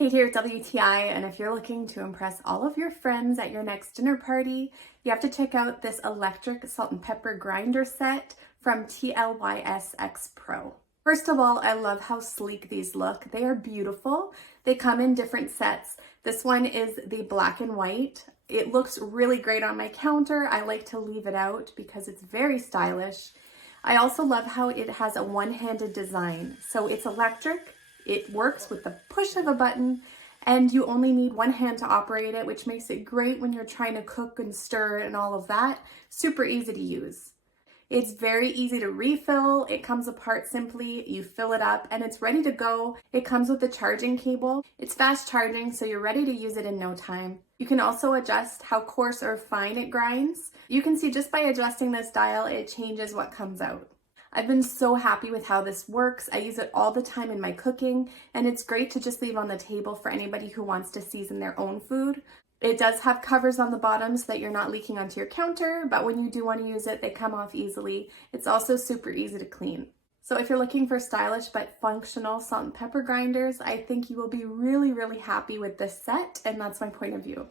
Kate here at WTI, and if you're looking to impress all of your friends at your next dinner party, you have to check out this electric salt and pepper grinder set from TLYSXPRO. First of all, I love how sleek these look. They are beautiful. They come in different sets. This one is the black and white. It looks really great on my counter. I like to leave it out because it's very stylish. I also love how it has a one-handed design. So it's electric. It works with the push of a button, and you only need one hand to operate it, which makes it great when you're trying to cook and stir and all of that. Super easy to use. It's very easy to refill. It comes apart simply. You fill it up and it's ready to go. It comes with a charging cable. It's fast charging, so you're ready to use it in no time. You can also adjust how coarse or fine it grinds. You can see just by adjusting this dial, it changes what comes out. I've been so happy with how this works. I use it all the time in my cooking, and it's great to just leave on the table for anybody who wants to season their own food. It does have covers on the bottom so that you're not leaking onto your counter, but when you do want to use it, they come off easily. It's also super easy to clean. So if you're looking for stylish but functional salt and pepper grinders, I think you will be really, really happy with this set, and that's my point of view.